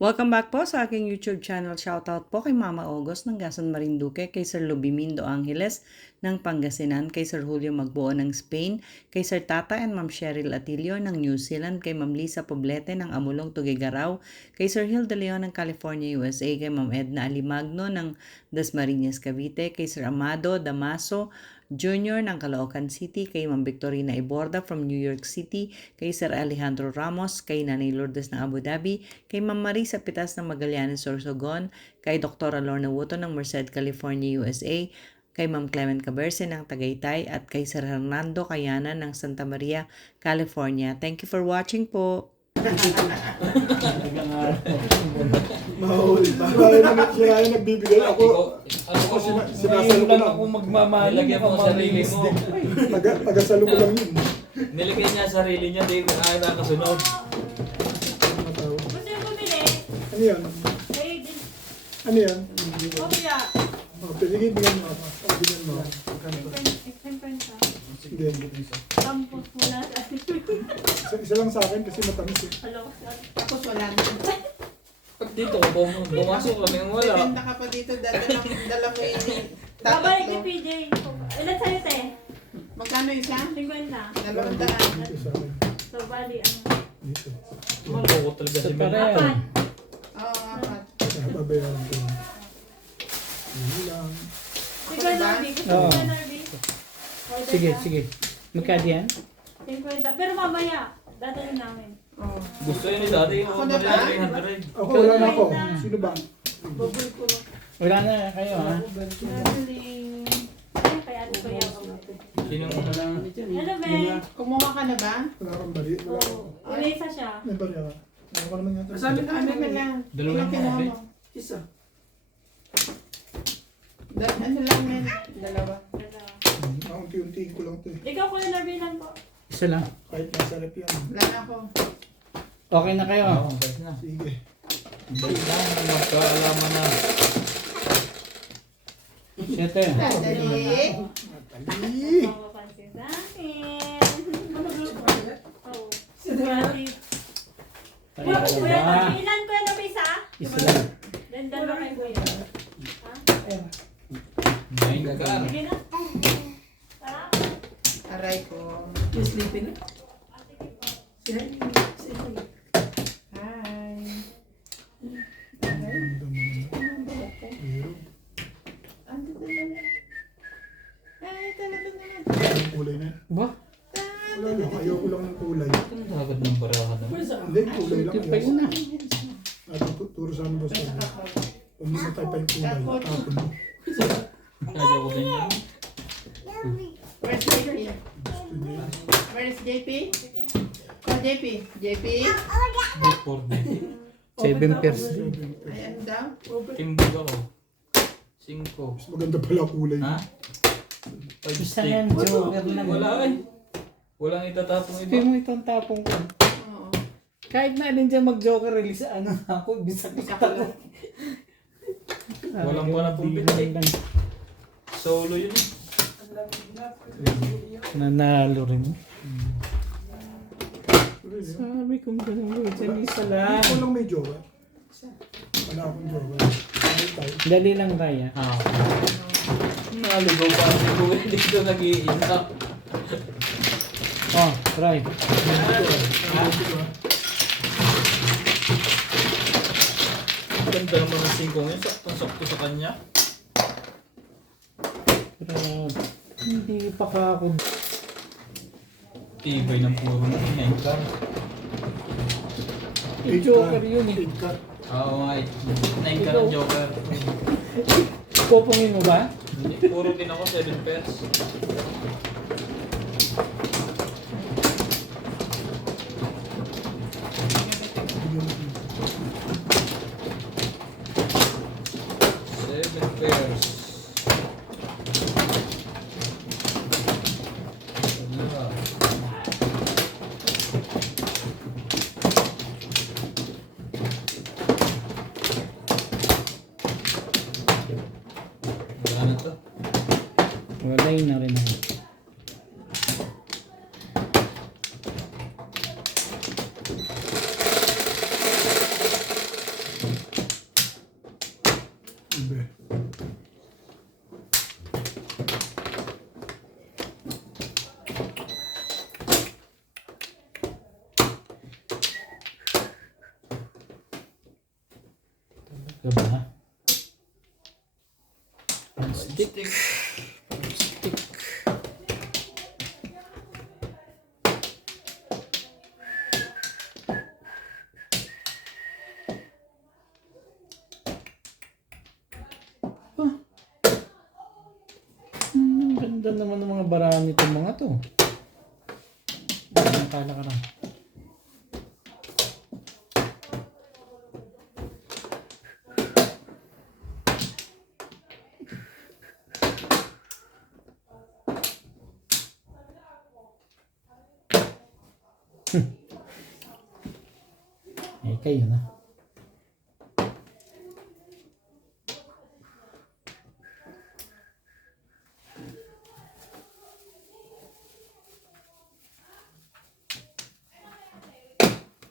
Welcome back po sa aking YouTube channel. Shoutout po kay Mama August ng Gasan Marinduque, kay Sir Lubimindo Angeles ng Pangasinan, kay Sir Julio Magbuo ng Spain, kay Sir Tata and Ma'am Cheryl Atilio ng New Zealand, kay Ma'am Lisa Poblete ng Amulong Tugigaraw, kay Sir Hill de Leon ng California, USA, kay Ma'am Edna Alimagno ng Dasmariñas, Cavite, kay Sir Amado Damaso Jr. ng Caloocan City, kay Ma'am Victorina Iborda from New York City, kay Sir Alejandro Ramos, kay Nanay Lourdes ng Abu Dhabi, kay Ma'am Marisa Pitas ng Magallanes, Sorsogon, kay Dr. Lorna Wuto ng Merced, California, USA, kay Ma'am Clement Caberce ng Tagaytay, at kay Sir Hernando Cayana ng Santa Maria, California. Thank you for watching po. Mahuli pa. Siya yung nagbibigay ako. Ako Sinasalo ko lang. ako magmamahal. Lagyan mo sarili mo. Tagasalo ko lang yun. Nilagay niya sarili niya, di ay nakasunod. Gusto yung bumili? Ano yan? Kayo din. Ano yan? Kopya. Sige, bigyan mo ako. Bigyan mo ako. Expense ha? Hindi, hindi. Tampos muna sa Isa lang sa akin kasi matamis eh. Hello. Tapos wala na. Pag dito, bumasok kami ang wala. Dependa ka pa dito, dala mo yung Babalik ni tatatlo. PJ. Ilan sa'yo te? Magkano isa? 50. 200. Dito sa akin. So bali ang Dito. Maloko talaga si Mel. apat. Oo, apat. Babayaran ko. Hindi lang. Sige Narby. Gusto Oo. mo na Narby? Order Sige, ka. sige. Magkano yan? 50. Pero mamaya, dadalhin namin. Oo. Gusto yun ni Daddy. Ako na ba? 300. Ako, wala na ako. Sino ba? Bubul ko na. Wala na kayo, ha? Dadalhin. Ay, kaya ano ba yan? Sino mo na lang? Hello, Ben. Kumuha ka na ba? Wala kang bali. Wala Oo. ako. May isa siya. May bali ako. Wala ka naman yata. Ano na lang? Dalawa Ilang yung kinuha mga, mo? Isa. Ano lang yan? Dalawa. Unti-untiin ko lang ito eh. Ikaw Kuya Narby lang po. Isa lang. Kahit masarap yan. Wala na ako. Okay na kayo. Oo, guys na. Sige. Balik lang, magkaalaman na. Siyete. Dali. Mali. Mapapansin sa akin. Oo. Grabe. Kuya Ba? Narby, ilan Kuya Narby isa? Isa lang. Then dalawa kay Kuya. Ha? Ngayon ka. Sige na. Tara. Aray ko. Hi. Ando na lang. Ay, talaga naman. Ang kulay na yan. Ba? Wala lang. Ayoko lang ng kulay. Ang dagad ng barahan naman. Hindi, kulay lang. Ito pa yun na. Turo sa amin basta. Kung hindi mo tayo pa yung kulay, tapon mo. Kaya ko din yun. Where's JP? Gusto niya. Where's JP? Oh, JP. JP? Before na. 7 pairs. Ay, ano daw? Timbog ako. 5. Mas maganda pala kulay. Ha? Isa yan, joker lang. Wala eh. Walang itatapong Sabi iba. mo itong tapong ko. Oo. Kahit na alin dyan mag-joker release, ano na ako, bisak Isa ka lang. Walang pa na pong pitik. Solo yun eh. Nanalo rin. Sabi kong gano'n, dyan isa lang. Ako lang may jowa. Wala akong jowa. Ano tayo? Dali lang, Raya. Ah. Naligaw pa ang siguro dito nag-iinap. Oh, try. Ganda naman ng 5 ngayon. Saktong-sakto sa kanya. Pero, hindi pa ka ako. Tibay ng puro na. 9 car. Joker yun eh. 8 cut. Oo nga eh. 9 car ang joker. Pupungin mo ba? Puro din ako 7 pairs. Seven pairs. Wala. Wala na to. Walay na rin ako. ka ba? Stick. Stick. Ang ganda naman ng mga barahan nitong mga to. Kala ka lang. Eh, kayo na.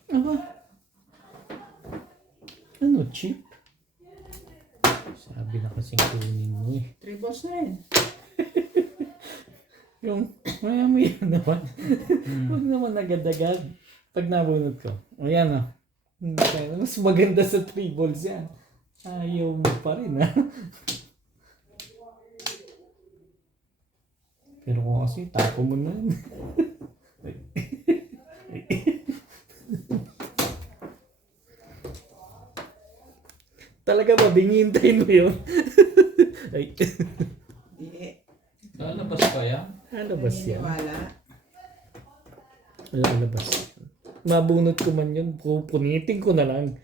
Aba. Ano, cheap? Sabi na kasing kunin mo eh. 3 balls na rin. Yung, maya naman. Huwag naman agad-agad. Pag nabunod ko. Ayan ah. Mas maganda sa 3 balls yan. Ayaw mo pa rin ah. Pero kung kasi, tapo mo na yun. Talaga ba, bingintayin mo yun? Ay. Hindi. Lalabas pa yan? Alabas yan. Wala. Wala alabas. Mabunot ko man yun, punitin ko na lang.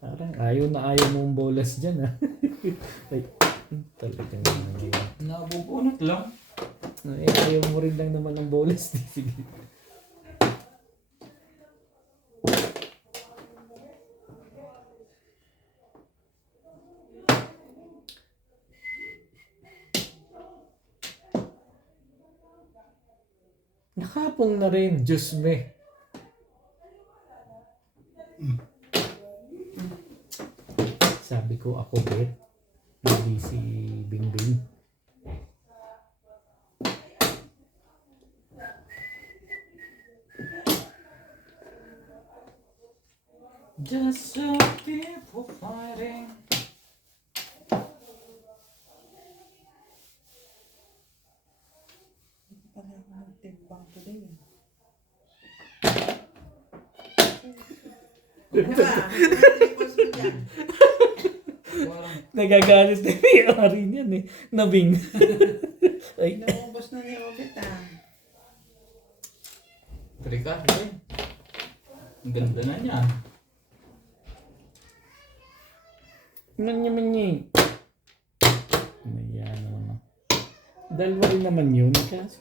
Parang ayaw mong bolas dyan ah. Ay, talagang Nabubunot lang. ayaw mo rin lang naman ng bolas. Sige. Nakapong na rin, Diyos me. Sabi ko ako bet, hindi si Bingbing. Just so people fighting. Pala ako magtimbang today. Diba? 3 balls mo dyan. Parang Nagagalit na yung ari niyan eh. Nabing. Ay, Naubos na ni Obet ah. trika rin. Ang ganda na niya. manya. Maya naman. Dalawa rin naman yun. Kaso,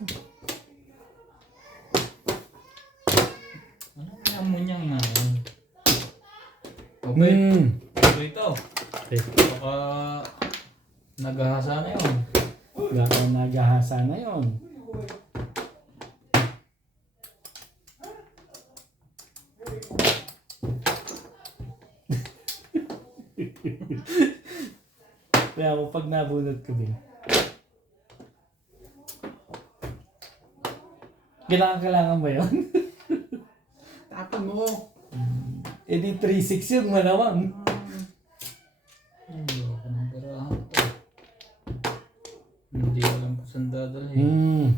Ano kaya mo niyang na? Okay. Ito. Eh, Baka naghahasa na yun. baka nagahasa na yun. Kaya ako pag nabunod ko din. Kailangan ba yun? Tapon mo. Eh di 3-6 yun, malamang. Ayoko ng barahan to. Hindi alam kung saan dadalhin.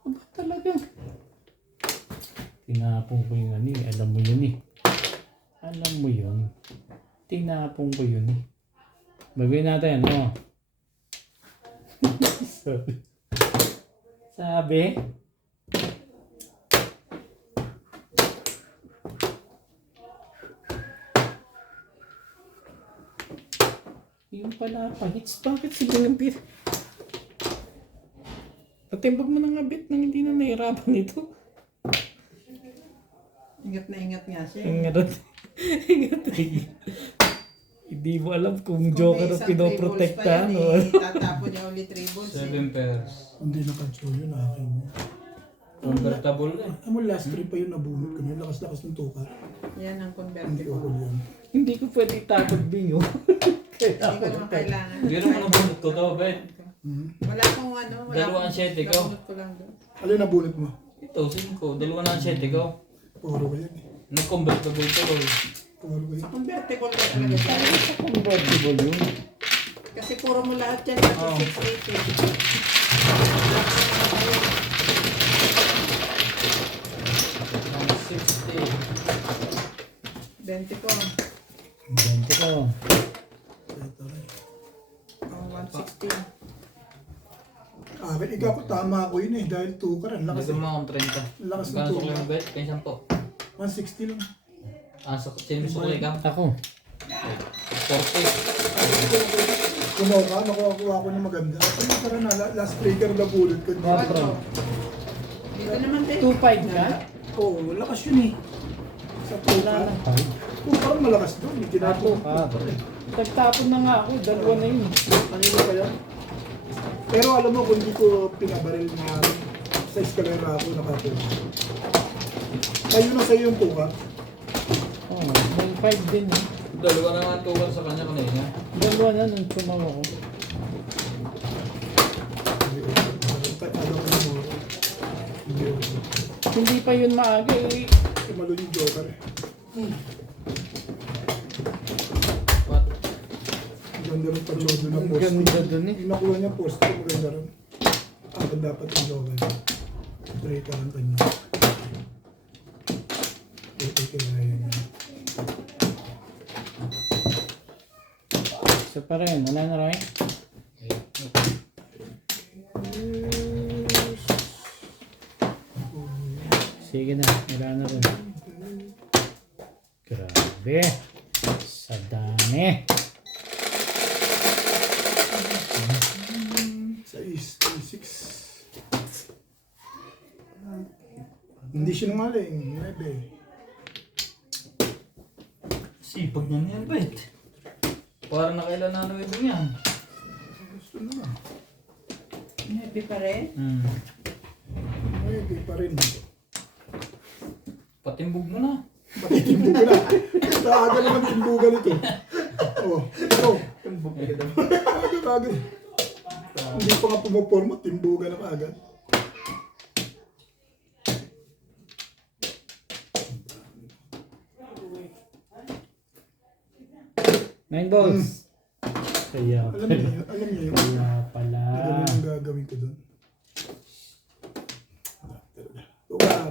Aba talaga. Tinapong ko yung ano eh. Alam mo yun eh. Alam mo yun. Tinapong ko yun eh. Bagay natin, ano? Sabi? Yung pala pa. Hits, bakit sige ng pira? Patimbag mo na nga bit nang hindi na nahirapan ito. Ingat na ingat nga siya. Ingat. Ingat. Hindi mo alam kung Joker ang pinoprotektahan o ano. Tatapon niya ulit 3 balls. 7 pairs. Hindi naka-show yun, akin. Convertible na. Alam mo, last trip pa yun nabunot ko. Yung lakas-lakas ng tukar. Yan ang Hindi ko convertible. yan. Hindi ko pwede itapag bingo. Hindi ko naman kailangan. Biro mo nabunot ko to, Bet. Wala akong ano. Wala Dalawang akong- siyete, ikaw. nabunot ko lang doon. Ano yung nabunot mo? Ito, 5. Dalawa na ang 7 ikaw. Puro ko yan eh. Nag-convertible tuloy. Puro ko Sa yan. convertible ka talaga dyan. Sa convertible yun. Kasi puro mo lahat yan. Kasi Oo. 680. 160. 20 po. Bente ko. Ito rin. 160. Akin, ikaw ko tama ako yun eh. Dahil tukar. Ang lakas Dito eh. mo akong 30. Ang lakas ng Magkano sukli tukar. mo, Bet? Kaya 10. 160 lang. Sino sukli ka? Ako. 40. Kumaw ka, nakuha ko na maganda. Ano tara na, last trigger na bullet ko. Quattro. Dito naman din. 2.5 ka? Oo, lakas yun eh. Sa Wala tukar. lang. Parang malakas doon. May Tapo ginagawa. ka. Nagtapon na nga ako. Dalawa na yun. Kanino pa yan? Pero alam mo, kung hindi ko pinabaril na sa eskalera ako nakakuha. Kayo na sa'yo yung tukar. Oo. May 5 din eh. Dalawa na nga tuwan sa kanya kanina. Dalawa na nung tumawa ko. Alam ko mo. Hindi ako. Hindi pa yun maaga eh. Tumalo yung joker eh. What? Ang ganda rin pa-jodo ng Ang post. ganda dun eh. Yung nakuha niya post, maganda rin. Akin dapat yung joker. Straight ka ang kanya. Okay, kaya yun. So pa rin. Wala na rin. Sige na. Wala na rin. Grabe. Sa dami. 6. Hindi sinungaling. 9. Sipag niya niyan, Bet. Parang nakailan na ano ito niyan. Gusto na. Happy pa rin. Ay, di pa rin. Patimbog mo na. Matitimbog ko na. Kaaga naman timbugan ito. Oh, ito. Timbog ka daw. Kaaga. Hindi pa nga pumaporma, timbugan na kaagad. Nine balls. Kaya. Alam niya yun. Wala pala. Ganun ang gagawin ko doon. Lugar.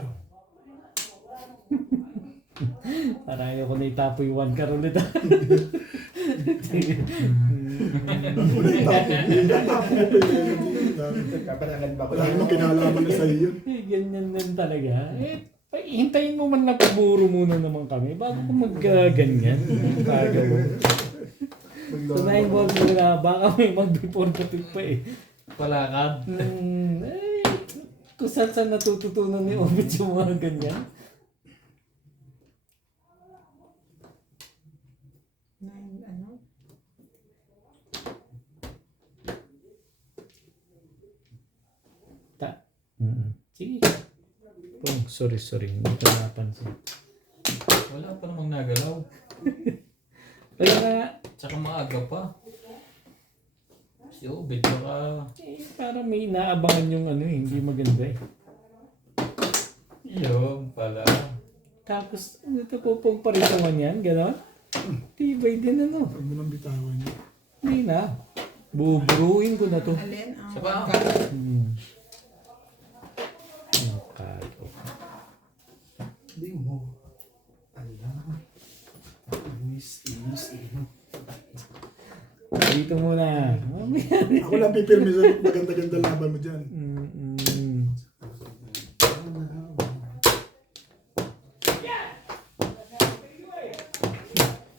Para ayoko na itapo yung 1 car ulit. Wala namang kinalaman na sa'yo yun. Ganyan din talaga. Hintayin mo man lang paburo muna naman kami bago ko magganyan. Bago mo. So 9 balls muna. Baka may mag-before kapit pa eh. Palakad. Kung saan natututunan ni Obit yung mga ganyan. 9 ano? Sige. Oh, sorry. Hindi ko napansin. Wala pa namang nagalaw. Kaya nga, Tsaka maaga pa. Si Obed baka... parang may inaabangan yung ano eh, hindi maganda eh. Yun pala. Tapos, ano ito po pong paritawan yan, gano'n? Tibay din ano. Huwag mo nang bitawan niya. Hindi na. Buburuin ko na to. Alin? Ang Siya ba? Nakalo. Hindi mo. Alam. Inis. Dito muna. Mamaya. Ako lang pipirmi sa maganda-ganda laban mo dyan.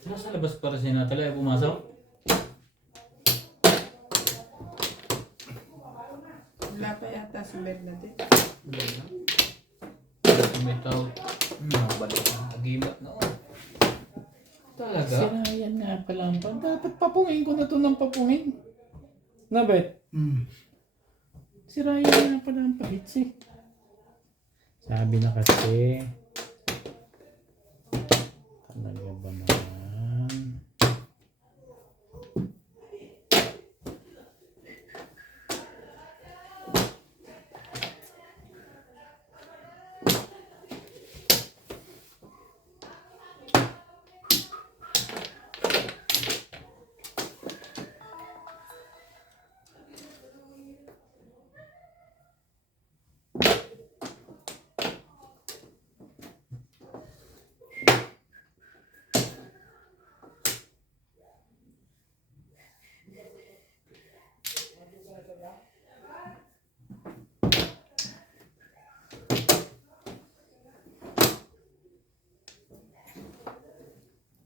Nasa labas para si Natalie ay pumasok? Wala pa yata si Bernadette. May tao. Balik na. Agimat na oh. Talaga? Sirayan nga pala ang pan. Dapat papungin ko na to ng papungin. Na, Bet? Sirayan nga pala ang pahits eh. Sabi na kasi. Talaga ba naman?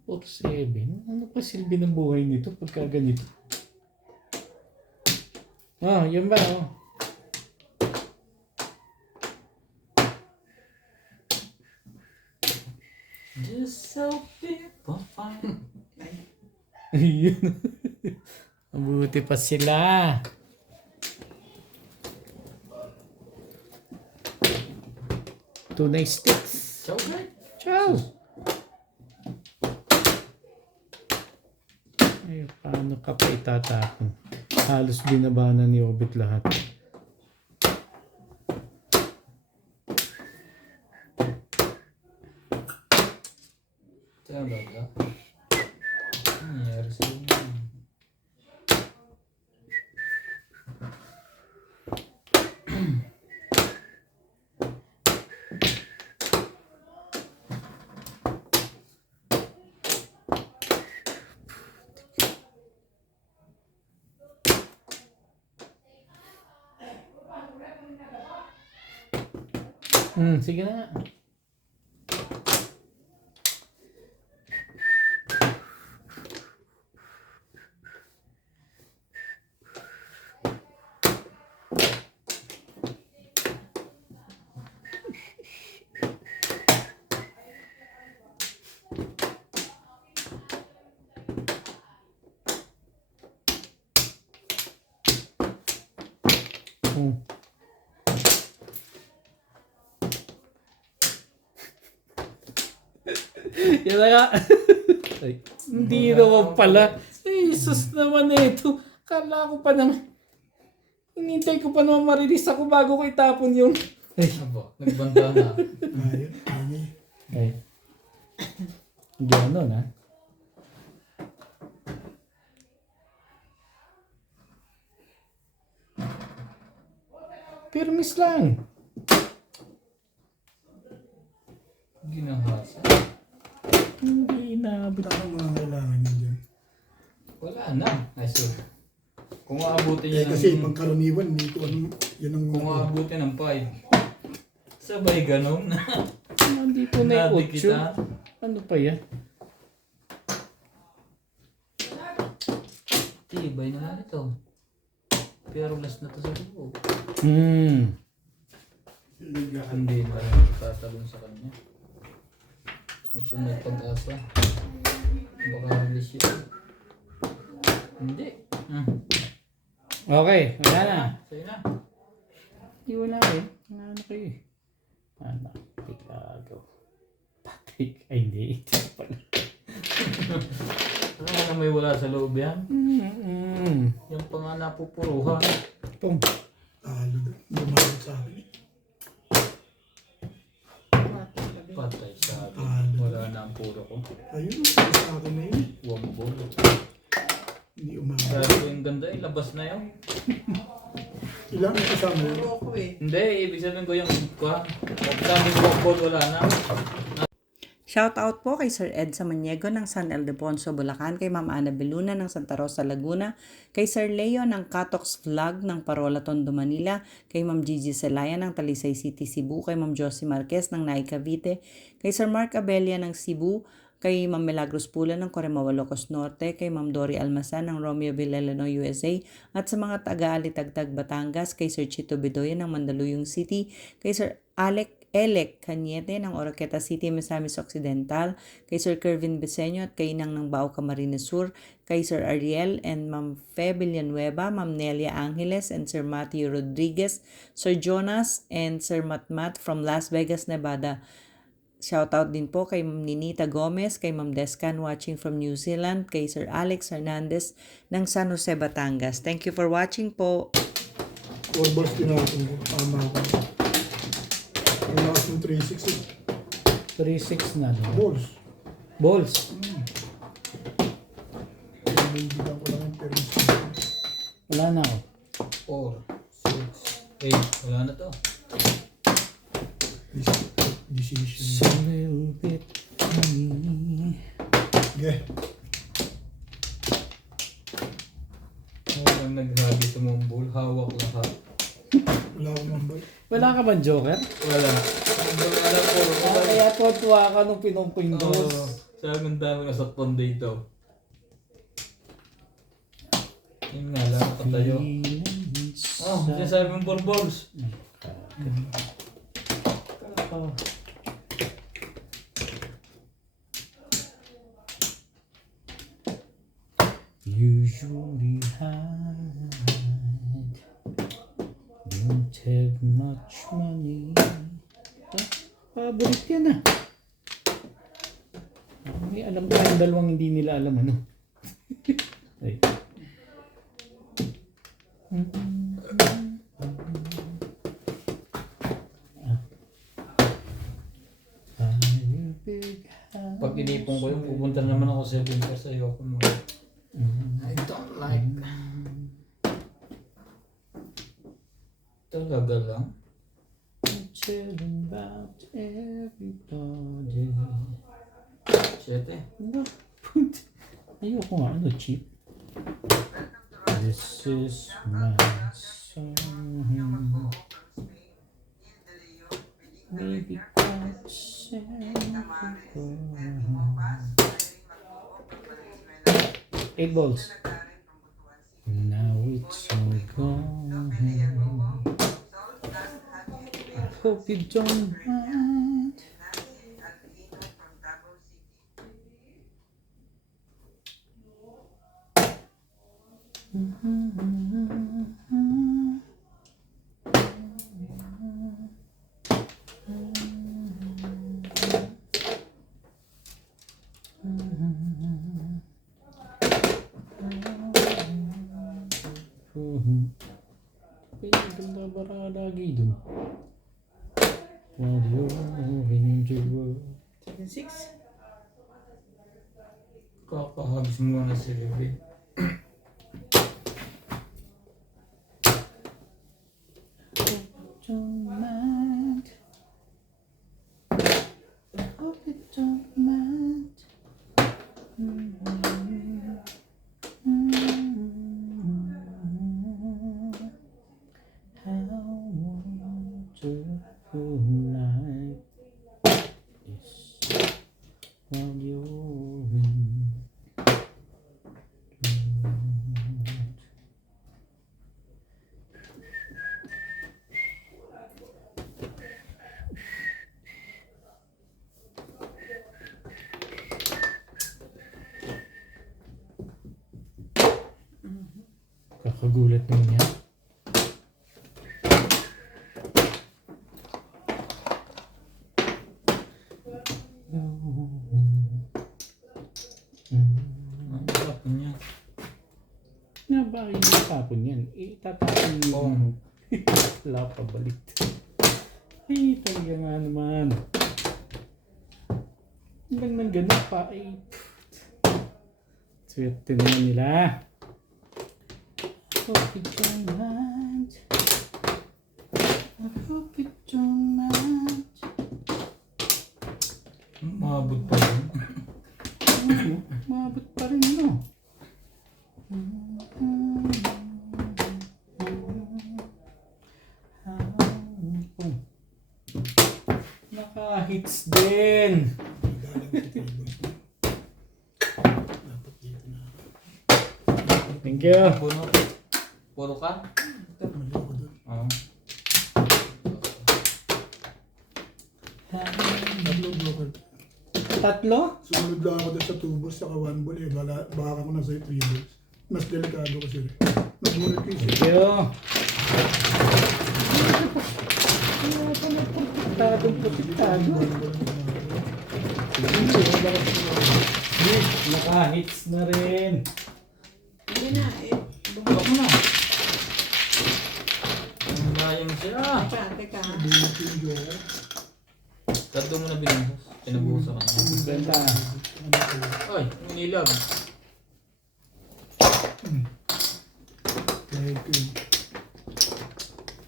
Or 7? Ano pa silbi ng buhay nito pagka ganito? Ah, yan ba? Oh. Just so people find. Ayun. Mabuti pa sila. Tunay sticks. So good. Ciao! Ay, paano ka pa itatapon? Halos binaba na ni Obit lahat. Talaga? Ano nangyari sa inyo? Sige na. Yan na nga. Ay, hindi naman pala. Jesus naman ito. Kala ko pa naman. Hinintay ko pa naman marilis ako bago ko itapon yun. Ay. Aba, nagbanda na. Ay. Gano'n ha. Pero miss lang. Ginahasa. Hindi inaabot. Ano mga kailangan niya dyan? Wala na. Ay, so, kung aabutin niya Kasi pagkaraniwan, hindi ko ano, yun ang... kung aabutin ng 5. Sabay ganon. Hindi po na yung 8. kita. Ano pa yan? Tibay naman ito. Pero last na to sa loob. Hindi na rin tatalon sa kanya. Ito may pag-asa. Baka release yun. Hindi. Okay, wala na. Sa'yo na. Hindi wala eh. Ano kayo eh. Ano? Pilago. Patrick. Ay hindi. Ito pala. Ano na may wala sa loob yan? Yung pa nga napupuruhan. Pum. Talo doon. Lumagot sa akin. Patay sa akin. Talo. Wala na ang puro ko. Ayun, sa akin na yun. Wambol. Hindi umabot. Pero yung ganda eh, labas na yun. Ilang kasama yun? Ako eh. Hindi, ibig sabihin ko yung kuha. Daming wambol, wala na. Shout out po kay Sir Ed Samaniego ng San Ildefonso, Bulacan, kay Ma'am Ana Beluna ng Santa Rosa, Laguna, kay Sir Leo ng Catox Vlog ng Parola, Tondo, Manila, kay Ma'am Gigi Celaya ng Talisay City, Cebu, kay Ma'am Josie Marquez ng Naik, Cavite, kay Sir Mark Abella ng Cebu, kay Ma'am Milagros Pula ng Corema, Ilocos Norte, kay Ma'am Dory Almasan ng Romeo Villalano, USA, at sa mga taga-Alitagtag, Batangas, kay Sir Chito Bedoya ng Mandaluyong City, kay Sir Alec Elec Cañete ng Oroqueta City, Misamis Occidental, kay Sir Kervin Beseño at kay Inang ng Bao Camarines Sur, kay Sir Ariel and Ma'am Fe Villanueva, Ma'am Nelia Angeles and Sir Matthew Rodriguez, Sir Jonas and Sir Matmat from Las Vegas, Nevada. Shoutout din po kay Ma'am Ninita Gomez, kay Ma'am Descan watching from New Zealand, kay Sir Alex Hernandez ng San Jose, Batangas. Thank you for watching po. 4 balls din natin ko. Tama ako. Ang lakas ng 3-6 eh. 3-6 na. No? Balls. Balls. Naibigan ko lang yung permis. Wala na ako. 4, 6, 8. Wala na to. Decision. So little bit funny. Okay. Walang naghabi sa mumbol. Hawak lahat. Wala akong mambay. Wala ka ba Joker? Wala. Wala po. Kaya tuwa ka nung pinumpindos. Sabi ng dami nasaktan dito. Yun nga lang, nakatayo. Oh, sinasabi mong 4 balls. Usually hide, don't have much money. Paborit yan ah. May alam ko yung dalawang hindi nila alam ano. Ay. Pag inipon ko yun, pupunta naman ako 7 kasi ayoko mo. I don't like. Talaga lang. Chilling about everybody. 7. Ayoko nga, ano, cheap? This is my song. Maybe God sent 8 balls. Now it's all gone. I hope you don't mind. Pinagdabara lagi dun. While you're moving in the world. 7-6. Kakahagis mo na si Rebe. Don't mind. I hope you don't mind. How wonderful life is while you're in. Kakagulat naman yan. Ang sarap niya. Bakit yung tapon yan? Itatapon mo. Oo. Wala pa balik. Ay, talaga nga naman. Hanggang nang ganun pa ay... Swerte naman nila. Hope you don't mind. I hope you don't mind. Maabot pa rin. Maabot pa rin, no? Naka-hits din. Thank you. Puno. Puro ka? Oo. Tatlo? Sumunod lang ako doon sa 2 balls saka 1 ball eh. Baka ako na sa'yo 3 balls. Mas delikado kasi rin. Nagbunot ko isa. Yo. Tadong protektado. Naka-hits na rin. Hindi na eh. Bumabak mo na. Mayang siya. Teka. Nagbunot ko yung joker. Tatlo mo na binusas. Pinabuso ka na. Benta. Ay, unilag. Kahit ko yun.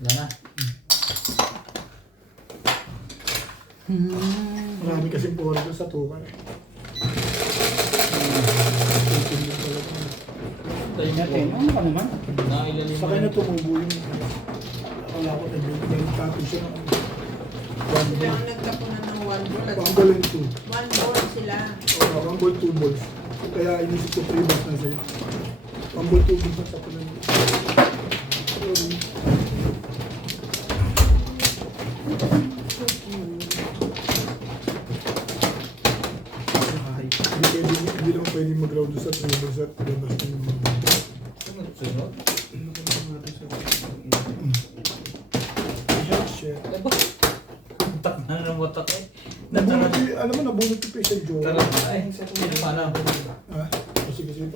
Wala na. Marami kasing pora doon sa tukar eh. Tayo mo Natin. po. Ano ka naman? Nakailalim Sa kanya tumubo yung akala ko nag-tapin siya ng 1 Sila ball. ang nagtapunan ng 1 ball at 1 ball and 2. 1 ball sila. 1 ball, 2 balls. Kaya inisip ko 3 balls na sa'yo. 1 ball, 2 balls na sa punan. Hindi naman pwede mag-round sa 3 balls at labas na yung mga balls. Sunod. Shit. Aba. Tak na ng watak eh. Nabunot yung, alam mo, nabunot yung patient joke. Tara. Ay, paano? Ha? O sige, sige.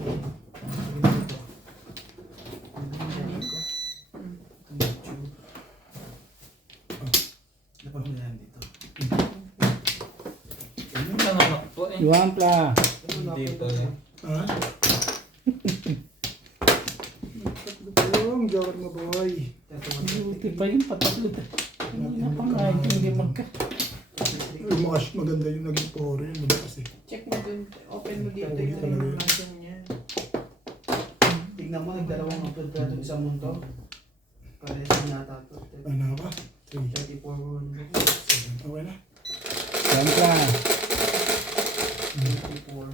Ano nanganak po eh. Yuampla. Hindi pa eh. Ha? Yung joke mo, boy. Buti pa yun. Patatlo. Napangain ko hindi magka. Yung mga shoot maganda yung naging pore yun. Madalas eh. Check mo dun. Open mo dito Huli yung talaga yun. information niya. Tignan mo, nagdalawang upload ka itong isang mundo. Parehas na yata ito. Ano ka? 3. 34 won. Okay na? Yuampla. 34.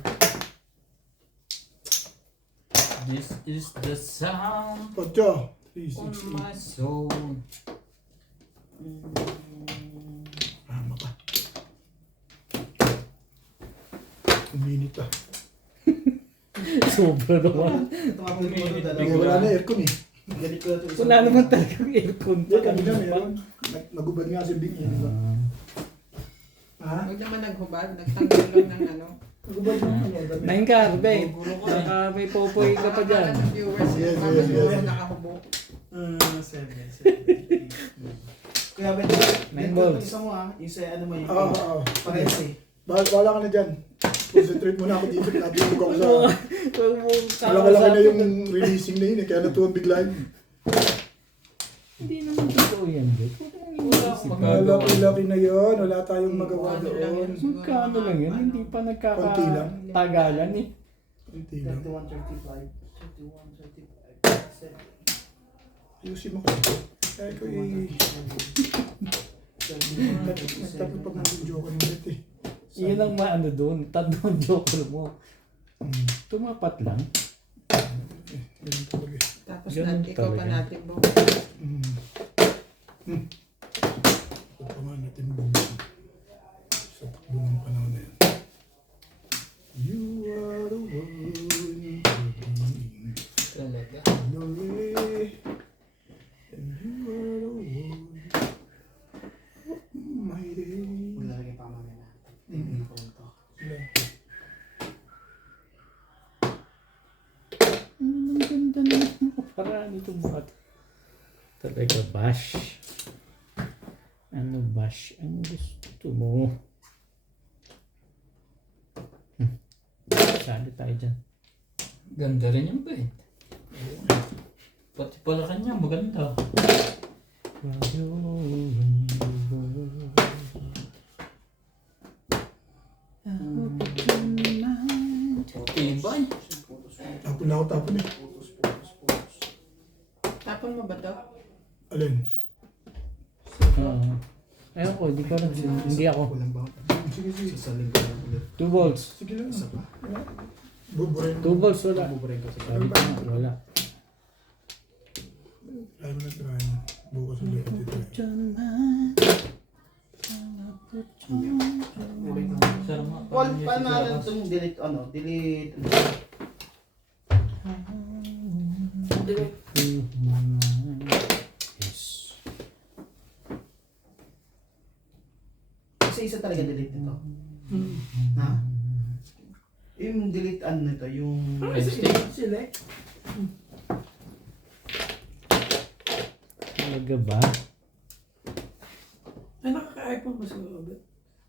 This is the sound Patyo. on 3, 6, my soul. Tama ka. Uminit ah. Sobra naman. Ito nga kung ito Wala na aircon eh. Galit ko na ito isang Wala naman talagang aircon. Hindi, kanina meron. Nagubad nga si Bing eh, di ba? Ha? Huwag naman naghubad. Nagtanggal lang ng ano. Nagubad nga ano. dami. Nahin ka, Rubay. Baka may popoy ka pa dyan. Akala ng viewers. Yes, baka yes, yes. nakahubog. 7. Kaya bet Nine ko balls. itong isa mo ha. Yung sa ano mo yun. Oo, oo. Parehas eh. Bala ka na dyan. Concentrate muna ako dito. Natulog ako sa... Huwag mo Malaki na yung releasing na yun eh. Kaya natuwang bigla yun. Hindi naman totoo yan, Dek. Wala akong magagawa. Malaki na yun. Wala tayong magawa Ano lang doon. yun, siguro Magkano lang yan? mga Hindi pa Konti lang. nagkakatagalan eh. Kunti lang. 31, 35. 31, 35. Ayusin mo kasi. Kaya ko eh... Nagtapos pag nag-joke ng ulit eh. Iyan ang maano doon. Tatlong joker mo. Tumapat lang. Ganun talaga eh. Tapos Ganun natin, ikaw pa talaga. natin bo. Ito pa nga natin buong sa takbo ng panahon na yan. You are the one Talaga. lonely, and you are the one of my day. Maglalagay pa mamaya na. Tingnan ko ito. Ang ganda na. Paraan itong bata. Talaga, bash. Ano bash? Ang gusto mo? Sali tayo dyan. Ganda rin yung bed. Pati pala kanya, maganda. Tibay. Tapon na ako, tapon eh. Tapon mo ba to? Alin? Ayun ko, hindi ko alam. Hindi ako. Walang ba? Sige, sige. Sasaling ko lang ulit. 2 balls. Sige lang. Buburin 2 balls wala. Buburin ko sa Sabi ko nga, wala. Ayaw mo na try mo. Bukas ulit at ito. Paul, paano natin itong delete, delete. Isa talaga delete nito. Ha? Yung delete nito, yung... Select. Talaga ba? Ay, nakaka-iPhone ba si Robert?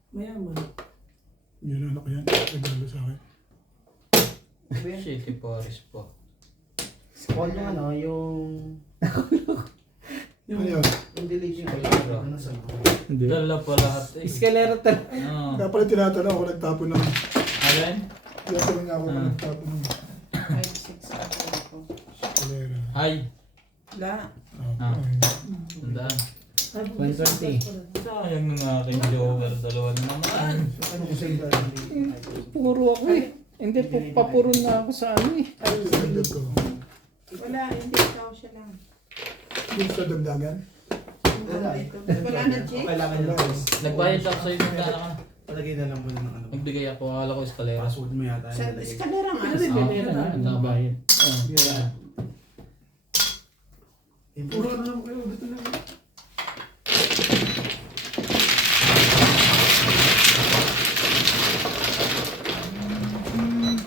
Mayaman. Yun anak ko yan. Regalo sa akin. Shitty Paris po. Paul, yung Ano yun? yung delete yung sa Hindi. Dala pa lahat eh. Eskalera talaga. Oo. Kaya pala tinatanong ako nagtapon ng... Alin? Tinatanong niya ako kung nagtapon ng 5, 6 ako. kalera. Ay. Wala. Ah. Tandaan. 120. Sayang ng aking joker. Dalawa na naman. Ano ko sa inyo? Puro ako eh. Hindi, papuro na ako sa ano eh. Sinagdag ko. Wala, hindi ikaw siya lang. Yung sa dagdagan? Wala na, Jake. Kailangan nyo lang. Nagbayad ako sa'yo ng dala ka. Palagay na lang po ng ano. Nagbigay ako. Akala ko eskalera. Password mo yata. Sa eskalera nga. Ano rin, binera na. Ang bayad. Puro na lang kayo. Dito na.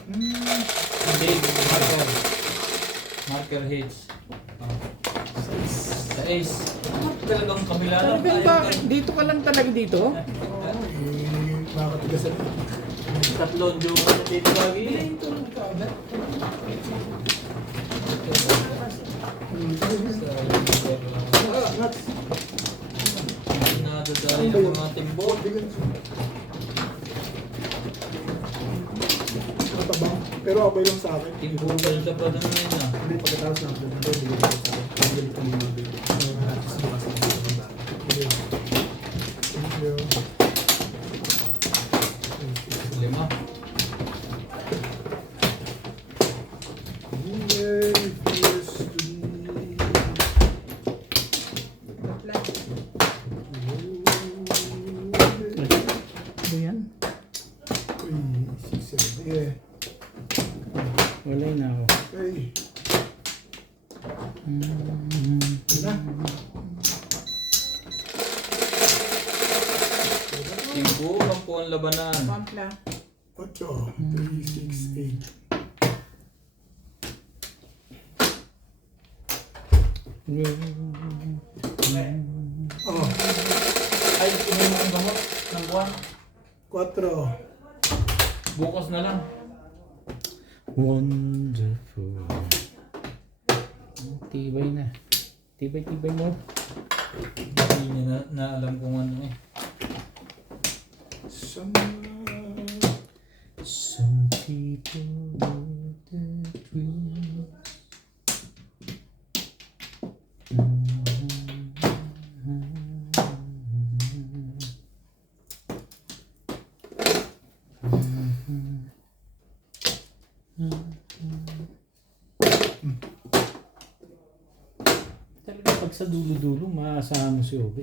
Hindi. Marker. Marker hits. Sa ace. Talagang kabila lang. Talagang ba? Dito ka lang talaga dito? Makakatigasan. Tatlong joker dito lagi. Ito lang ka. Nadadali ng mga timbol. Matabang. Pero okay lang sa akin. Timbol siya pa naman yun ah. Hindi, pagkatapos na upload na ito, bigyan ko sa akin. Bigyan ko ng mga video. Tapos bukas na ito. Thank you. 5. Yay, yes, Ano yan? 3, 6, 7. Yeah. Wala na ako. Okay. Na. Timbol lang po ang labanan. Pampla. 8, 3, 6, 8. Oh, Ay, inumin mo ang gamot ng buwan. 4. Bukas na lang. Wonderful. Tibay na. Tibay mo. Hindi niya na alam kung ano eh. Some people know the truth. Talaga pag sa dulo-dulo, maasahan mo si Obi.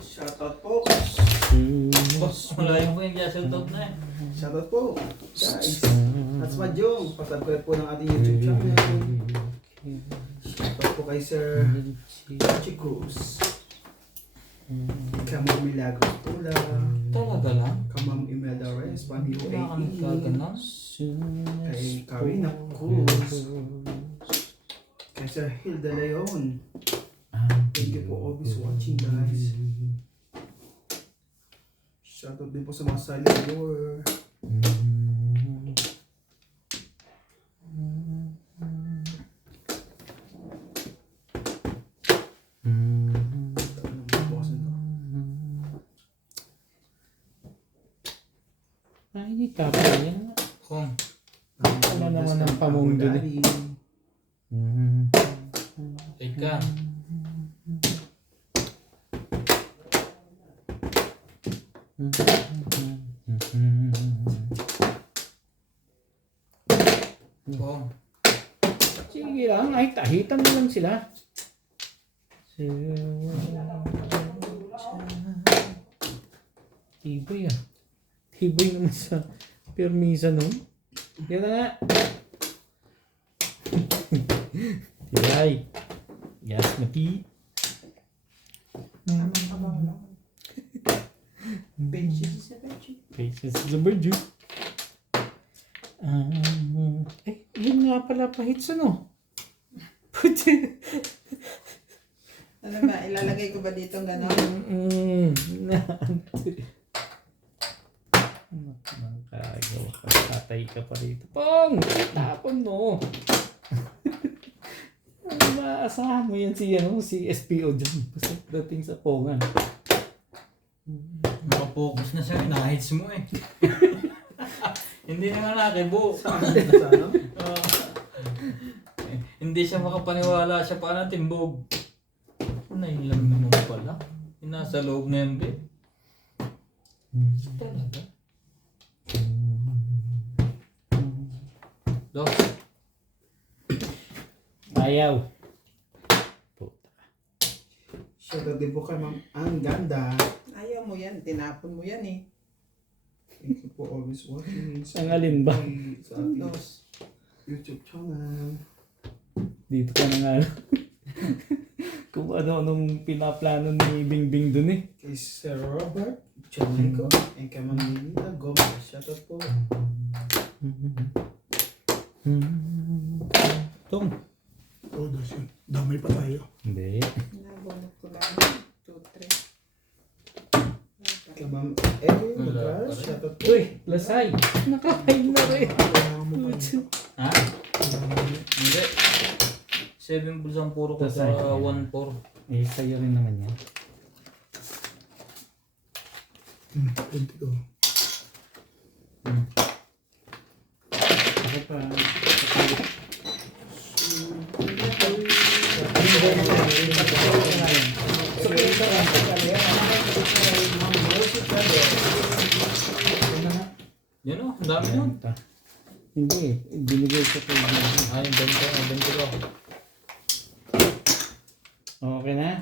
Shoutout po. Boss, malayo po yung shoutout na eh. Shoutout po. Guys. That's my Jong. Pasubscribe po ng ating YouTube channel. Shoutout po kay Sir Chicos. Kamang Milagros Tula. Talaga lang? Kamang Imelda Reyes. Pamilo Wala kang 18. gaganon? Kay Karina Cruz. Kay Sir Hilda Leon. Thank you for always watching, guys. Shoutout din po sa mga silent viewer. Ay, hindi tapos yan. Kung. Wala naman ang pamundo Daddy. Mm-hmm. ka. Oh. Sige lang, ay tahitan mo lang sila. Tibay ah. Tibay naman sa permisa nun. Yan na nga. Tibay. Gas na pi. Patience is a virtue. Yun nga pala pahits ano? Puti. Ano ba, ilalagay ko ba dito gano'n? Nakagawa ka, tatay ka pa rito. Pong! Tapon mo! Ano ba, asahan mo yan si SPO dyan. Basta dating sa pongan. Nakapokus na siya, nahits mo eh. Hindi na nga nakibo. Hindi siya makapaniwala siya pa na timbog. Unayin lang naman pala. Nasa loob na yan, be. Talaga. Dos. Ayaw. Shout out din po kay Ma'am Ang Ganda. Ayaw mo yan, tinapon mo yan eh. Thank you for always watching. Ang alin ba? Sa ating YouTube channel. Dito ka na nga. Kung ano-anong pinaplano ni Bingbing dun eh. Kay Sir Robert Chanico and kay Ma'am Nina Gomez. Shout out po. Tong. Oh, das yun. Damay pa tayo. Hindi. Nabunot ko lang. 2, 3. Kay Ma'am Eddie Magral. Shout out po. Uy, lasay. Nakahain na rin. Kailangan mo pa yun. Ha? Hindi. 7 bulls ang puro ko sa Tasay. 1-4. Eh, sa'yo rin naman yan. 20 ko. Ako pa. Yan o, ang dami nun. Hindi, binigay ko kay Ay, bento ko. Okay na?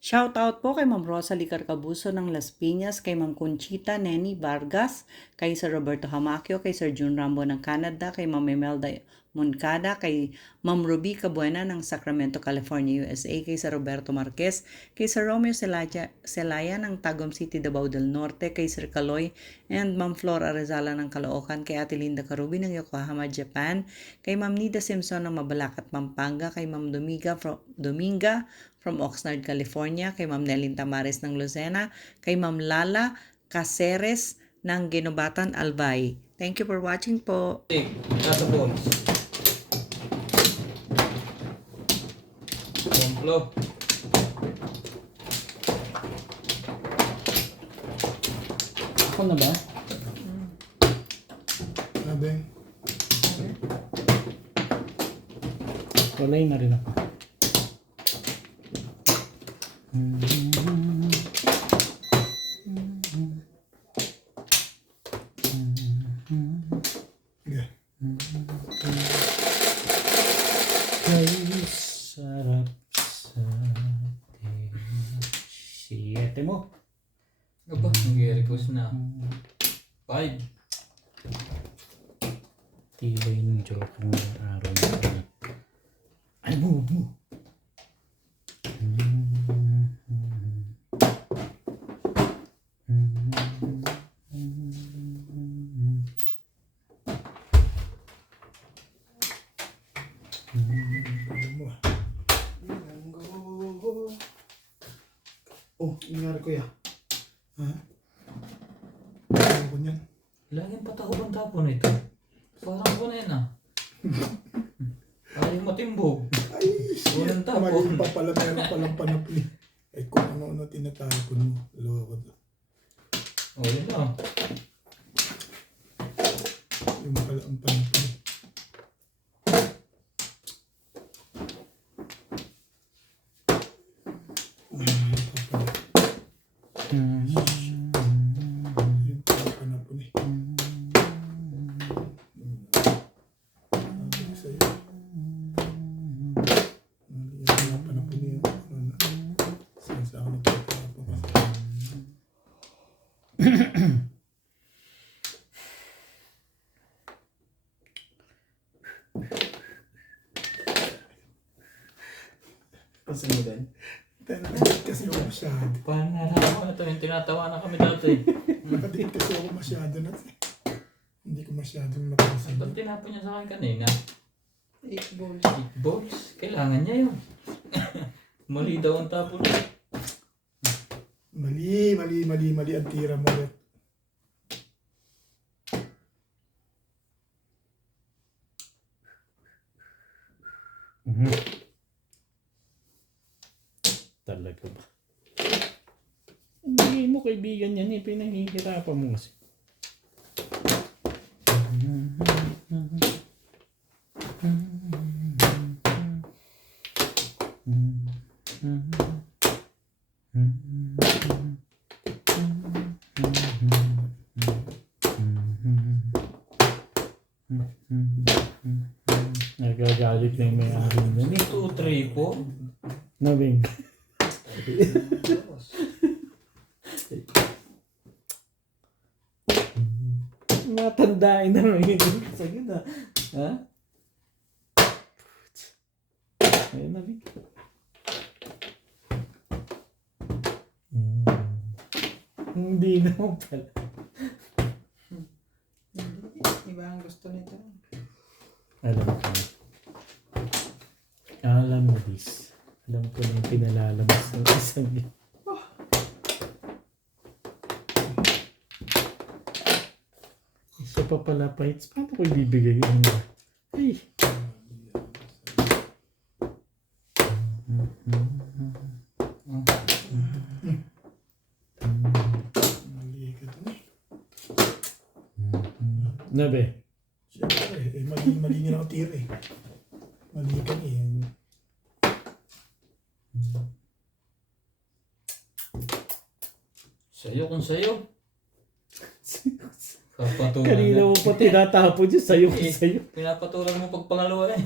Shoutout po kay Ma'am Rosalie Carcabuso ng Las Piñas, kay Ma'am Conchita Neni Vargas, kay Sir Roberto Hamaquio, kay Sir June Rambo ng Canada, kay Ma'am Imelda Moncada, kay Ma'am Ruby Cabuena ng Sacramento, California, USA, kay Sir Roberto Marquez, kay Sir Romeo Celaya ng Tagum City, Davao del Norte, kay Sir Kaloy and Ma'am Flor Arezala ng Caloocan, kay Ate Linda Carubi ng Yokohama, Japan, kay Ma'am Nida Simpson ng Mabalacat, Pampanga, kay Ma'am Dominga from Oxnard, California, kay Ma'am Nelin Tamares ng Lucena, kay Ma'am Lala Caceres ng Ginobatan, Albay. Thank you for watching po. Take, nasa balls. Komplo. Ako na ba? Sabi, Kulay na rin ako. okay. Ay, sarap sa ating siyete mo. Aba, nag-request na. 5. Tibay ng joke ng araw na ito. Ay, bubu. Oh, nangyari kuya. Ha? Ano ko niyan? Laging patahubang tapon ito. Parang ko na yan ah. Parang matimbog. Ay, Walang shit. tapon. Mali pa pala, meron palang panapli. Ay, kung ano-ano tinatapon mo. Loko. O, yun na. Yung pala ang panapli. Pasunod. Nakadate kasi ako masyado. Paano nalaman ko na ito? Yung tinatawa na kami dati. Nakadate kasi ako masyado na. Hindi ko masyadong napansin. Ba't tinapon niya sa akin kanina? 8 balls. 8 balls. Kailangan niya yun. Mali daw ang tapon. Mali ang tira mo ulit. Talaga ba? Hindi mo kaibigan yan eh. Pinahihirapan mo kasi. Nagagalit na yung may-ari na ni. 2, 3 po. Nabing. Matandaan na lang yun. Sige na. Ha? Ayun na, Vic. Hindi naman pala. Iba ang gusto nito. Alam ko. Alam mo this. Alam ko na yung pinalalamas ng isang yun. Isa pa pala pa hits. Paano ko ibibigay yun? Ay. Mali ka dun eh. Nabe. Siyempre, mali nga nakatira eh. Mali ka eh. Sa'yo kung sa'yo. Kapatulan Kanina na. mo pa tinatapon yun. Sa'yo ko sa'yo. Pinapatulan mo pag pangalawa eh.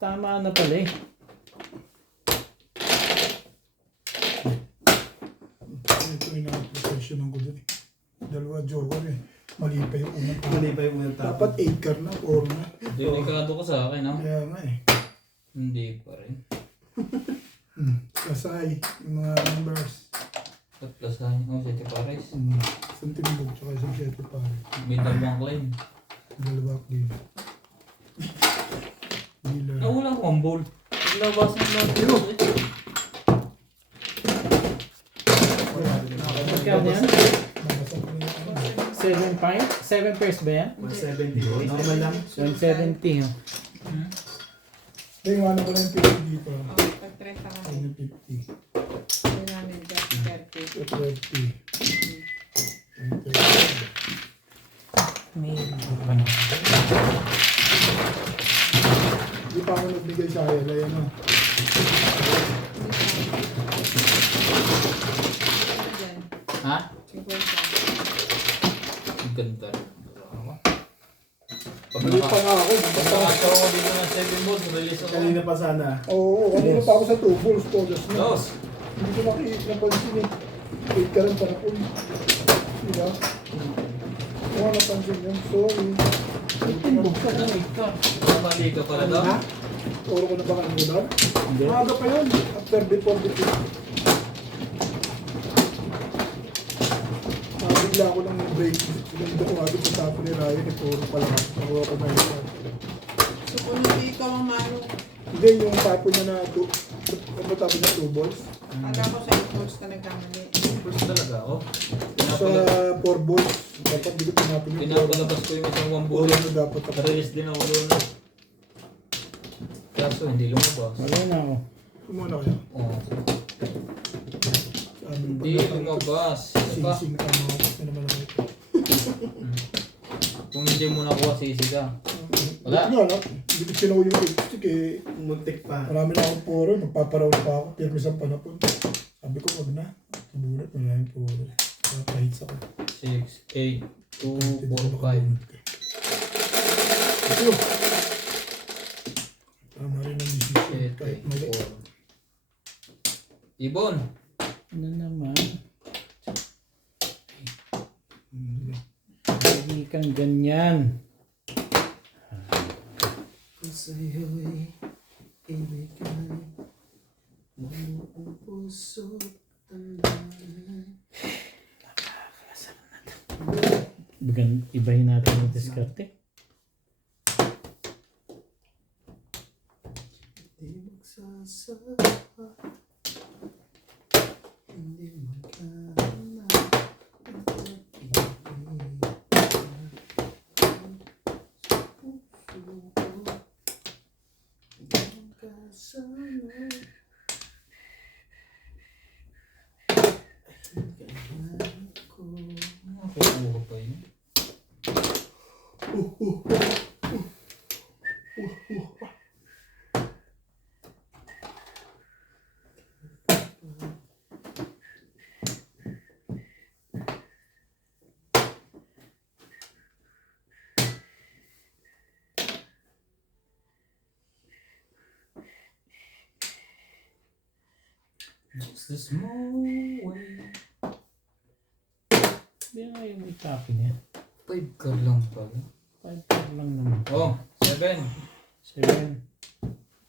Tama na pala eh. Ito yung na-professional ko dun eh. Dalawa joker eh. Mali pa yung unang tama. Mali pa yung unang tapon. Dapat 8 car na, 4 na. Delikado ko sa akin ha. Kaya nga eh. Hindi pa rin. Kasay, yung mga numbers. Katlasahin ko si Pares. Isang timbog, tsaka isang 7 pare. May dalawang claim. Dalawa clean. Dealer. Nawala ko ang ball. Naglabas ng lang. Pero, Magkano yan? nabasa ko na yung ano. 7 pairs ba yan? 170. Normal lang. 170 oh. Yung ano ko lang yung 50 dito. Oh, pag 3 ka kasi. Ano yung 50? 330. 30. May Hindi pa ako nagbigay sa kaya. Ayan o. Diyan. Ha? 50. Ang ganda. Pag Mali pa nga ako. nakatawa ko dito ng 7 balls, release ako. Kanina pa sana. Oo, kanina pa ako sa 2 balls. Todas na. Dos! Hindi ko napansin eh. 8 ka rin para po. Diba? Kung ano napansin yun, sorry. Timbog ka na, Victor. Mali ka pala daw. Ha? Oro ko na ba kanina doon? Hindi. Maaga pa yun. After before the trip. Bigla ako ng break. Sinunod ko agad sa tapo ni Ryan. Puro pala. Nakuha ko na yun. So, kung hindi ikaw ang mano, Hindi, yung tapo niya na ano tapo niya 2 balls. aga ko sa 8 balls ka nagkamali. First talaga ako. Sa 4 balls. Dapat di ko tinapin yung 4. Pinapalabas ko yung isang 1 ball. Oro na dapat ako. Release din ako doon. Kaso hindi lumabas. Wala na ako. Kumuna kaya. Oo. Sabi ko Hindi pala, lumabas. Diba? Sising ka mga na naman ako. Kung hindi mo nakuha, sisi ka. Wala. Wala. Nga, no? Hindi ko sinaw yung lipstick eh. Muntik pa. Marami na akong puro. Magpaparaw pa ako. Pero isang panapon. Sabi ko, wag na. Tubulat mo na yung puro. Napahits ako. 6, 8, 2, 4, 5. Ito. Ibon. Ano naman? Lagi kang ganyan. Kung sa'yo'y ibigay mo ang puso't tandaan. Ibahin natin yung diskarte. Di magsasama, hindi magkana ang pag-ibig sa puso ko. Hindi magkasama ay kailangan ko. Puro pa yun. Just a small way. Hindi nga yung itapin yan. 5 car lang pala. 5 car lang naman. Oh, 7. 7.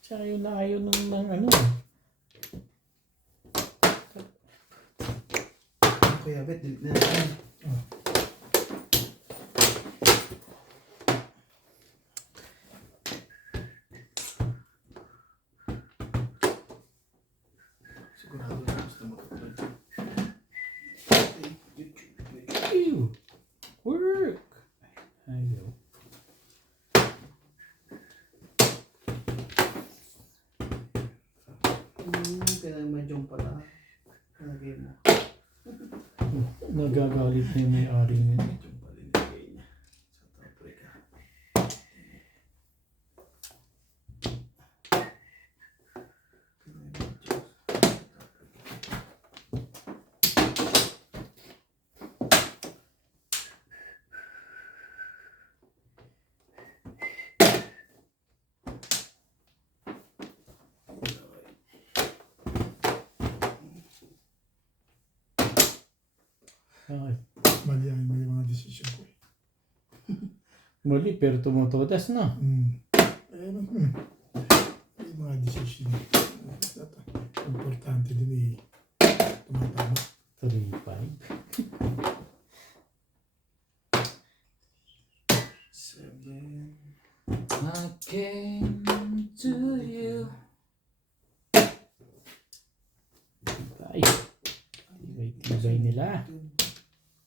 Tsaka yun na ayaw ng ano. Kuya Bet, delete na natin. Sigurado na gusto mag-upload. Ew! Work! Ayaw. Kailangan ma-jump pala. Nalagay mo. Nagagalit na yung may-ari niya. Jump pala nilagay niya. Sa top break ha. Bakit? Mali ang may mga desisyon ko. Mali, pero tumutodas na. May mga desisyon. Importante din tumatama. 3-5. 7. I came to you. Ay, tibay nila.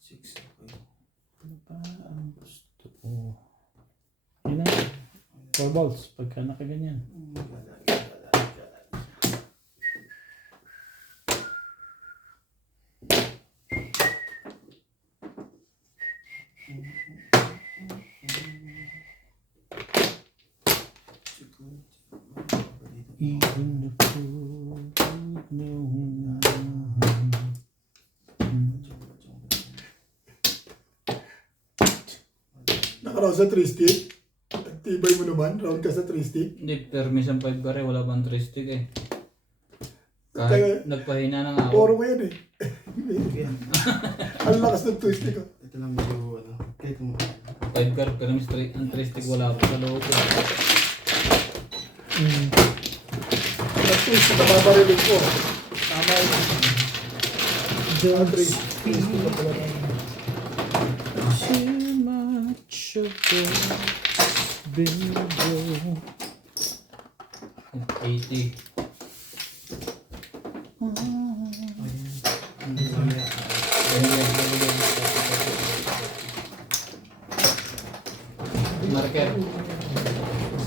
6. Okay. Ano pa ang gusto ko? Yun na. 4 balls pagka nakaganyan. Even the fool would know. Nakaraw sa 3-stick. Tibay mo naman. Round ka sa 3-stick. Hindi, permission 5 car eh. Wala bang 3 stick eh. Kaya- Kahit nagpahina ng ako. Puro ko yan eh. Ang lakas ng 2-stick. Ito lang medyo ano. Kahit kung 5 car, pero ang 3 stick wala pa sa loob eh. Ang 2-stick ang babarilin ko. Tama yun. Ang 3-stick ka pala na. Too much of this bingo. 80. Marker.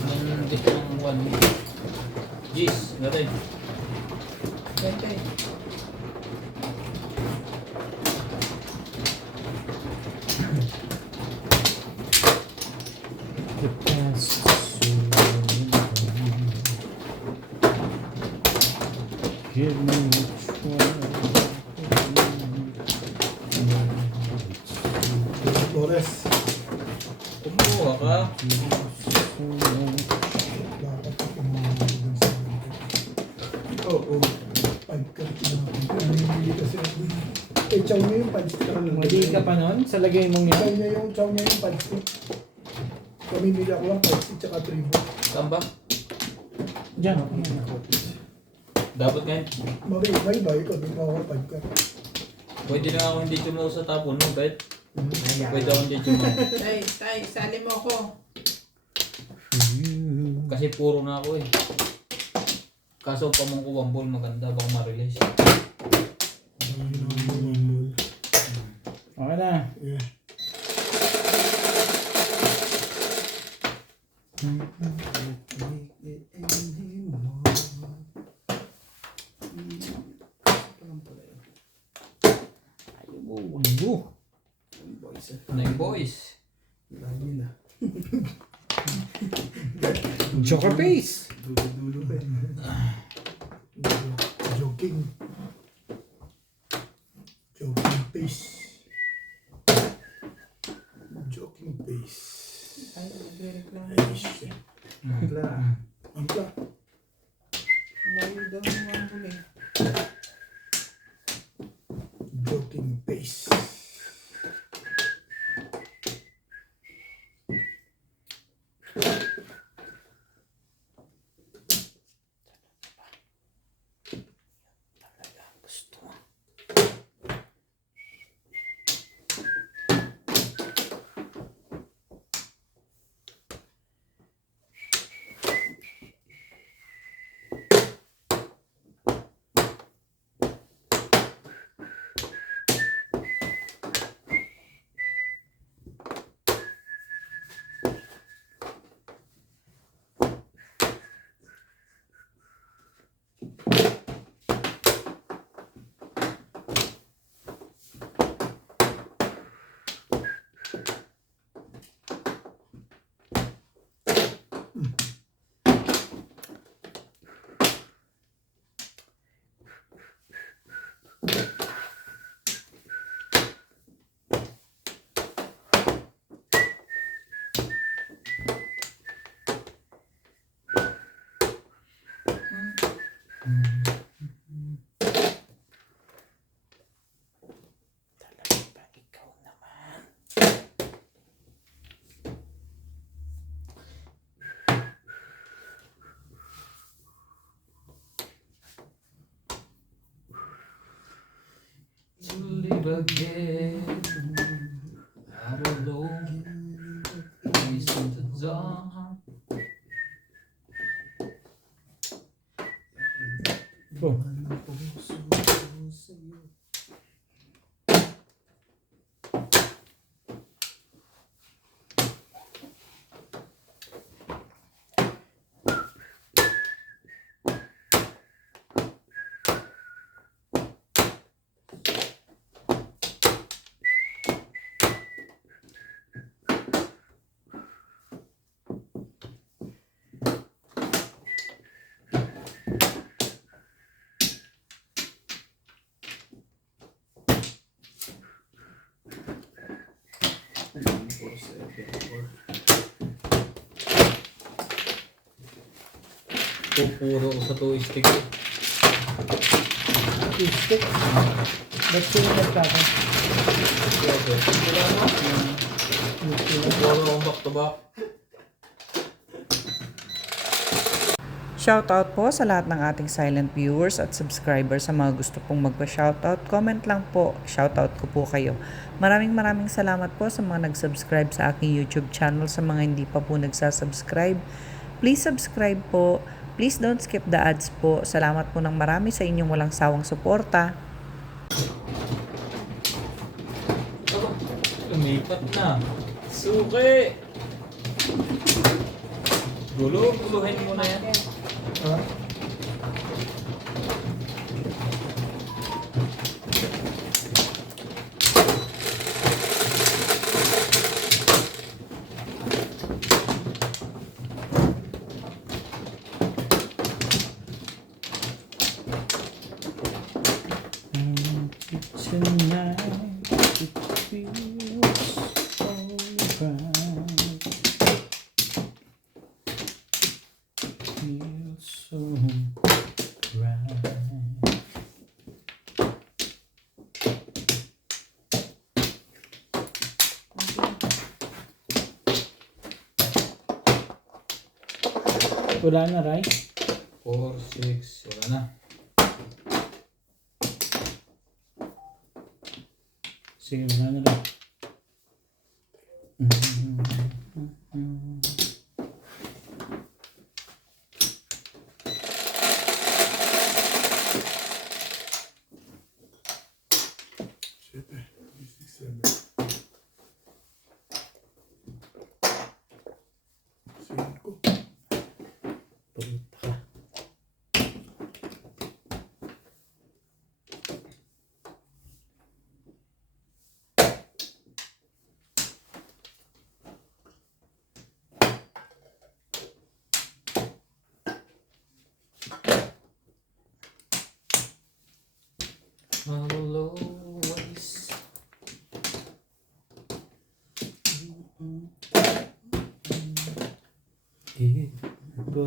Hindi ng 1. Gis, natin. Okay. The past so give me which one. Torres. Kumuha ka. Dapat kumuha dun sa... Oo. 5 ka. Namimili kasi ako. Eh, chow niya yung 5 stick. Mali ka pa nun sa lagay mong yan. Chow niya yung 5 stick. Namimili ako lang 5 stick tsaka 3 book. Saan ba? Diyan. Dapat ngayon. May ka, doon ako 5 ka. Pwede na ako hindi tumuha sa tapon mo, bet. Pwede ako hindi tumuha. Tay, sali mo ako. Kasi puro na ako eh. Kaso pamangkuwang ball maganda, baka ma-release. Okay na. Yeah. Ano yung boys? Lagi na. Joker face. Dulo-dulo pa eh. Joking. Joking face. Joking face. Ay, nagre-reklamo. Ay, shit. Ampla. Layo daw ang huli. Joking face. To live again, out alone, face in the dark. Oh. Pupuro ko sa 2 stick eh. Stick. Ba't sila nagkakon? Grabe. Wala na. Pupuro akong back to back. Shoutout po sa lahat ng ating silent viewers at subscribers. Sa mga gusto pong magpa-shoutout, comment lang po. Shoutout ko po kayo. Maraming salamat po sa mga nag-subscribe sa aking YouTube channel. Sa mga hindi pa po nagsasubscribe, please subscribe po. Please don't skip the ads po. Salamat po ng marami sa inyong walang sawang suporta. Lumipat na. Suki! Guluhin mo na yan. Ha? Tonight it feels alright. Feels so Wala na, Ray? 4, 6, wala na. Sige, wala na, Ray. Puta ka. I'll always If we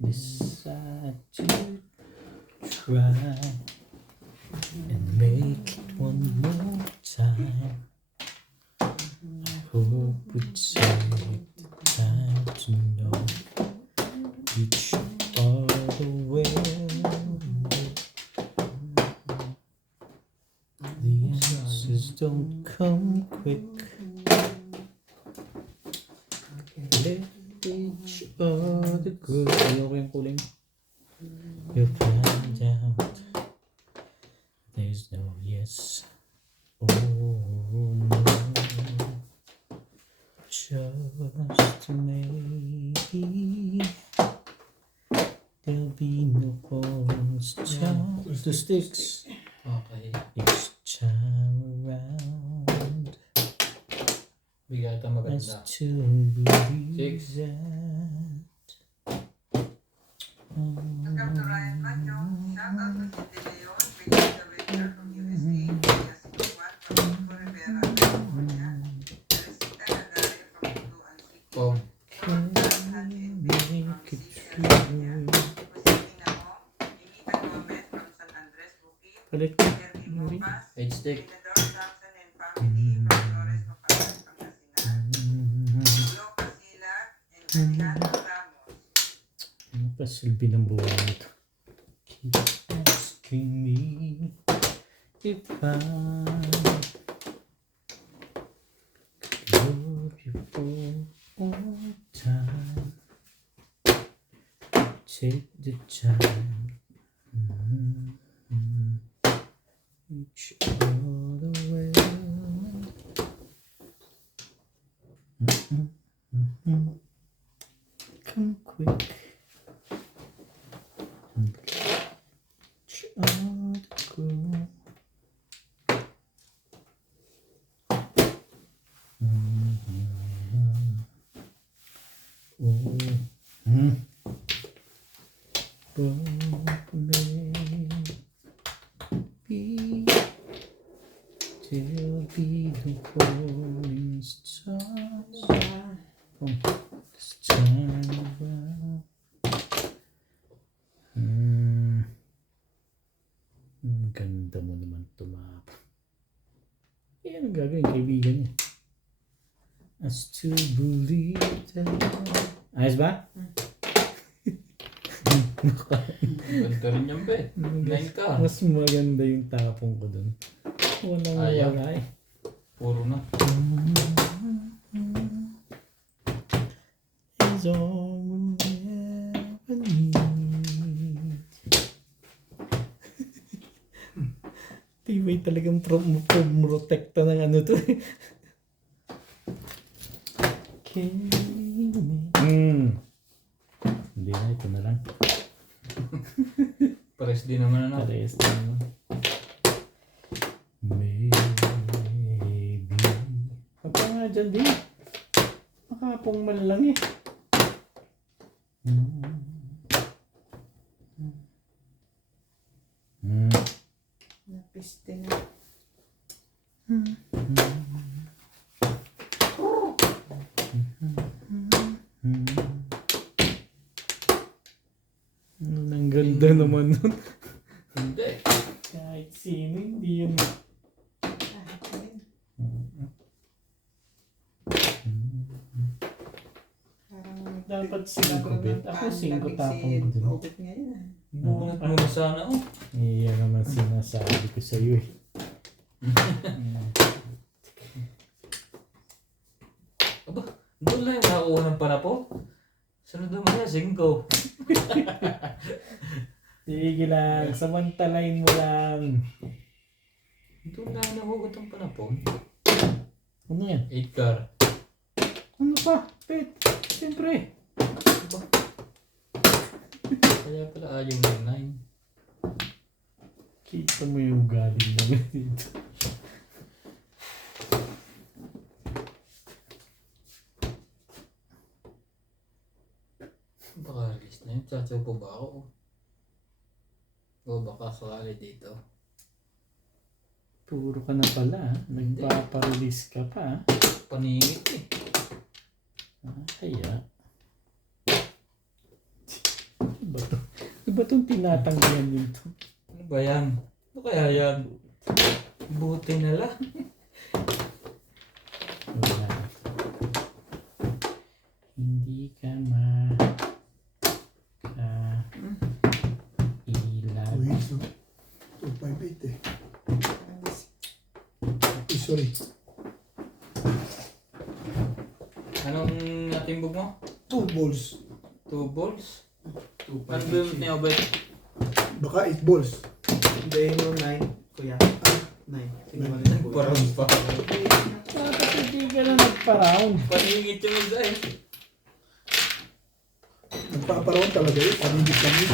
decide to try and make it one more time, I hope we take the time to know each other well. The answers don't come quick. Let each other go. Ayoko yung kulay. You'll find out there's no yes or no. Just maybe there'll be no balls, just the sticks okay. each time around. Bigata As maganda. to believe 6. that. Oh, Make it true. Balik. H stick. Ano pa silbi ng buhay nito? Keep asking me if I love you for all time. Take the time. Each other well. Come quick. Each other go. Oh. But maybe there'll be no falling stars from this time around. Ang ganda mo naman tumapa. Eh, anong gagawin kaibigan niya? As to believe that. Ayos ba? Ganda rin yan, be. 9 ka. Mas maganda yung tapong ko dun. Walang Ayaw. wala eh. Puro na. Is all we'll ever need. Tibay talagang protekta ng ano to eh. Hindi na, ito na lang. Pares din naman ano. Parehas na naman. Maybe. Pagka nga dyan din. Makapong man lang eh. Napiste na. Ang ganda naman nun. Hindi. Kahit sino, hindi yun. Kahit yun. Parang dapat 5 bet. Ako 5 tapong ko din. Bukit ngayon. Bungat mo na sana. Oh. Iyan naman sinasabi ko sa iyo eh. Aba, doon lang yung nakuha ng panapo. Sunod naman yan, 5. Sige lang, samantalain mo lang. Doon lang nahugot ang panapon. Ano yan? 8 car. Ano pa? Bet, siyempre. Aba. Kaya pala ayaw ng 9. Kita mo yung galing namin dito. Baka release na yun. Tsatsaw pa ba ako? O baka sakali dito. Puro ka na pala. Nagpaparelease ka pa. Paningit eh. Kaya. Iba itong tinatanggihan nito. Ano ba yan? Ano kaya yan? Buti na lang. Wala. Hindi ka ilag. Wait, so 258 eh. Sorry. Anong natimbog mo? 2 balls. 2 balls? Ano ba yung tinabay? Baka 8 balls. Hindi mo 9, kuya. 9. Parang pa. Dapat hindi ka na nagpa-round. Paningit yung isa eh. Nagpaparawan talaga yun. Panigit lang yun.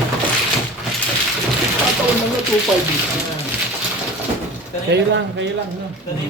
Pataon lang na 258. Kayo lang, no? Kanina